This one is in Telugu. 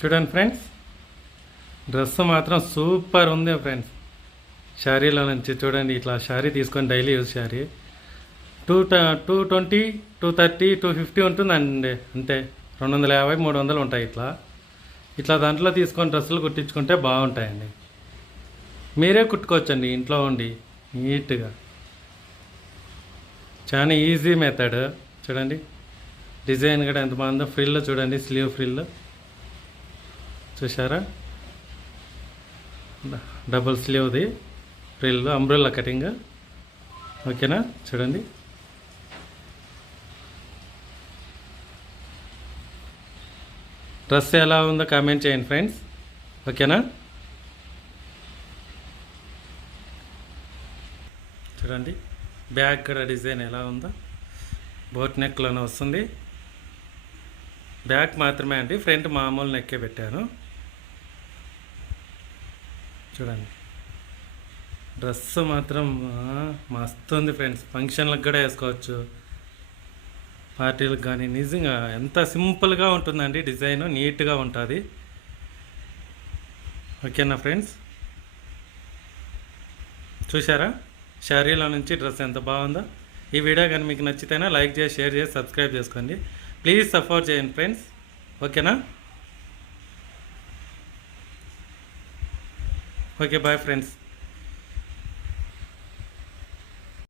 చూడండి ఫ్రెండ్స్, డ్రెస్ మాత్రం సూపర్ ఉంది ఫ్రెండ్స్. శారీలో నుంచి చూడండి, ఇట్లా శారీ తీసుకొని డైలీ యూజ్ శారీ 220, 230, 250 ఉంటుందండి. అంతే 250, 300 ఉంటాయి. ఇట్లా దాంట్లో తీసుకొని డ్రెస్సులు కుట్టించుకుంటే బాగుంటాయండి. మీరే కుట్టుకోవచ్చండి ఇంట్లో ఉండి నీట్గా. చాలా ఈజీ మెథడ్. చూడండి డిజైన్ కూడా ఎంత బాగుందో. ఫ్రిల్ చూడండి, స్లీవ్ ఫ్రిల్ చూసారా, డబుల్ స్లీవ్ది ఫ్రిల్, అంబ్రెల్లా కటింగ్. ఓకేనా, చూడండి. డ్రెస్ ఎలా ఉందో కామెంట్ చేయండి ఫ్రెండ్స్. ఓకేనా, చూడండి బ్యాక్ కూడా డిజైన్ ఎలా ఉందో. బోట్ నెక్లోనే వస్తుంది. బ్యాక్ మాత్రమే అండి, ఫ్రంట్ మామూలు నెక్కే పెట్టాను. చూడండి డ్రెస్ మాత్రం మస్తు ఉంది ఫ్రెండ్స్. ఫంక్షన్లకు కూడా వేసుకోవచ్చు, పార్టీలకు కానీ. నిజంగా ఎంత సింపుల్గా ఉంటుందండి, డిజైన్ నీట్గా ఉంటుంది. ఓకేనా ఫ్రెండ్స్, చూసారా శారీలో నుంచి డ్రెస్ ఎంత బాగుందో. ఈ వీడియో కానీ మీకు నచ్చితేనే లైక్ చేసి, షేర్ చేసి, సబ్స్క్రైబ్ చేసుకోండి. ప్లీజ్ సపోర్ట్ చేయండి ఫ్రెండ్స్. ఓకేనా, ఓకే బాయ్ ఫ్రెండ్స్.